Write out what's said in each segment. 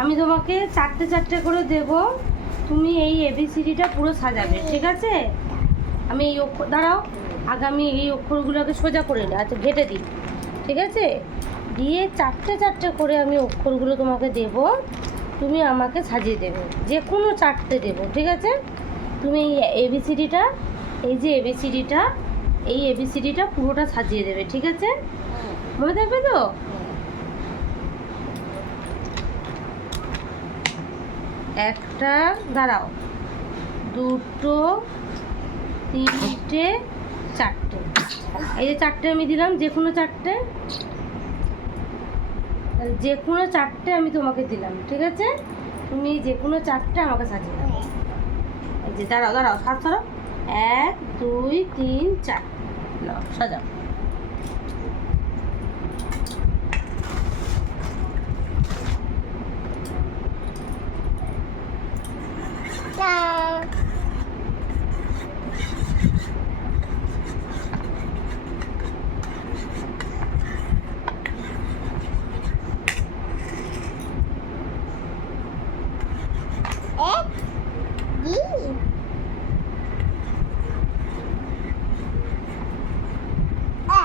আমি তোমাকে চারটে চারটে করে দেব। তুমি এই এবিসিডিটা পুরো সাজাবে, ঠিক আছে? আমি এই অক্ষর দাঁড়াও, আগামী এই অক্ষরগুলোকে সোজা করে নিই আচ্ছা ঘেটে দিই, ঠিক আছে? দিয়ে চারটে চারটে করে আমি অক্ষরগুলো তোমাকে দেব, তুমি আমাকে সাজিয়ে দেবে যে কোনো চারটে দেবো, ঠিক আছে? তুমি এই এবিসিডিটা এই যে এবিসিডিটা এই এবিসিডিটা পুরোটা সাজিয়ে দেবে, ঠিক আছে? মনে থাকবে তো? একটা, দাঁড়াও। দুটো, তিনটে, চারটে। এই যে চারটে আমি দিলাম, যে কোনো চারটে যে কোনো চারটে আমি তোমাকে দিলাম, ঠিক আছে? তুমি যে কোনো চারটে আমাকে সাজিয়ে দাও। এই যে, দাঁড়াও দাঁড়াও সাত সরো এক, দুই, তিন, চার। নাও, সাজাও এক দুই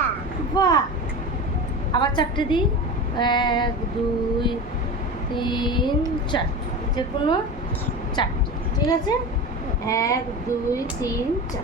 এক বাহ আবার চারটে দিই। এক, দুই, তিন, চার। যে কোনো চারটে। ঠিক আছে? এক, দুই, তিন, চার।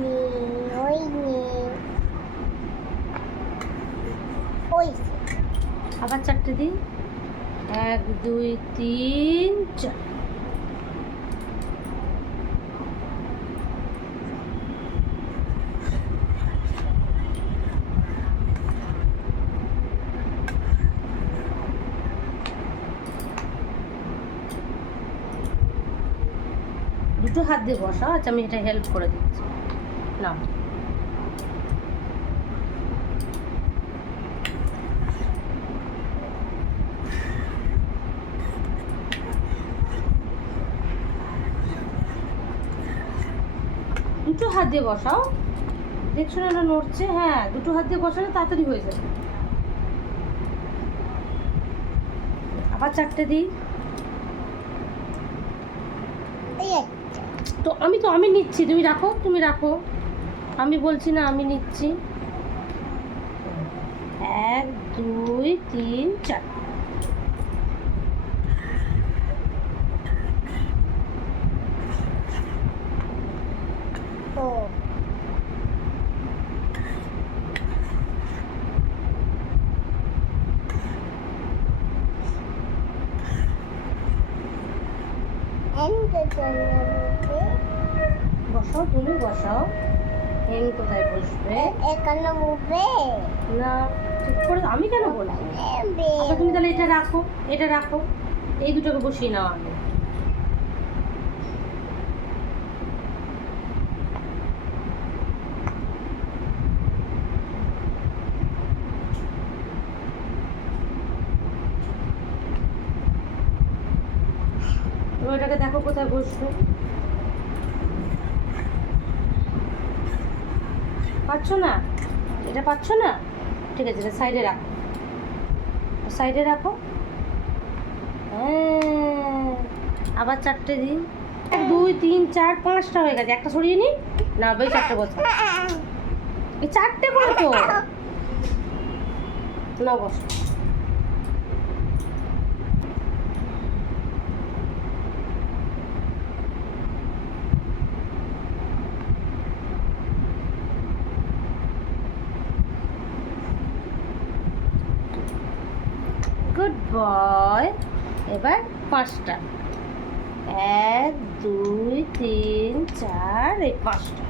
নি ওই ওই আবার চারটে দিন। এক দুই তিন চার। দুটো হাত দিয়ে বসাও আচ্ছা আমি এটা হেল্প করে দিচ্ছি। নাও। দুটো হাত দিয়ে বসাও। দেখছ না না, নড়ছে? হ্যাঁ দুটো হাত দিয়ে বসালে তাড়াতাড়ি হয়ে যাবে। আবার চারটে দিই এই এক তো আমি তো, আমি নিচ্ছি, তুমি রাখো তুমি রাখো। আমি বলছি না, আমি নিচ্ছি। এক, দুই, তিন, চার। বসাও তুমি বসাও হেন কোথায় বসবে এখানে মুভে। না ঠিক করে আমি কেন বলব? আচ্ছা তুমি তাহলে এটা রাখো এটা রাখো। এই দুটোকে বসিয়ে নাও আগে। তুমি ওটাকে দেখো কোথায় বসবে। পাচ্ছ না? এটা পাচ্ছ না? ঠিক আছে, এটা সাইডে রাখো। সাইডে রাখো। হ্যাঁ আবার চারটে দিন। এক, দুই, তিন, চার, পাঁচটা হয়ে গেছে। একটা সরিয়ে নি না বেশ চারটে বসো। এই চারটে করে না বস। Good boy. এবার পাঁচটা। এক, দুই, তিন, চার, এই পাঁচটা।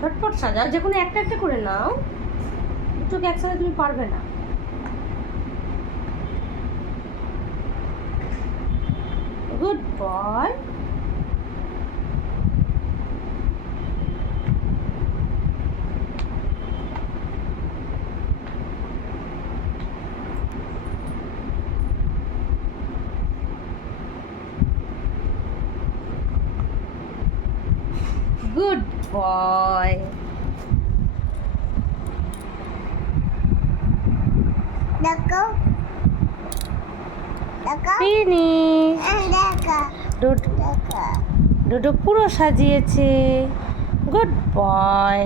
ঝটপট সাজা যে কোনো একটা একটা করে নাও। দুটোকে একসাথে তুমি পারবে না। Good boy. Good boy. দেখো। ফিনিশ ডুডু পুরো সাজিয়েছে। Good boy.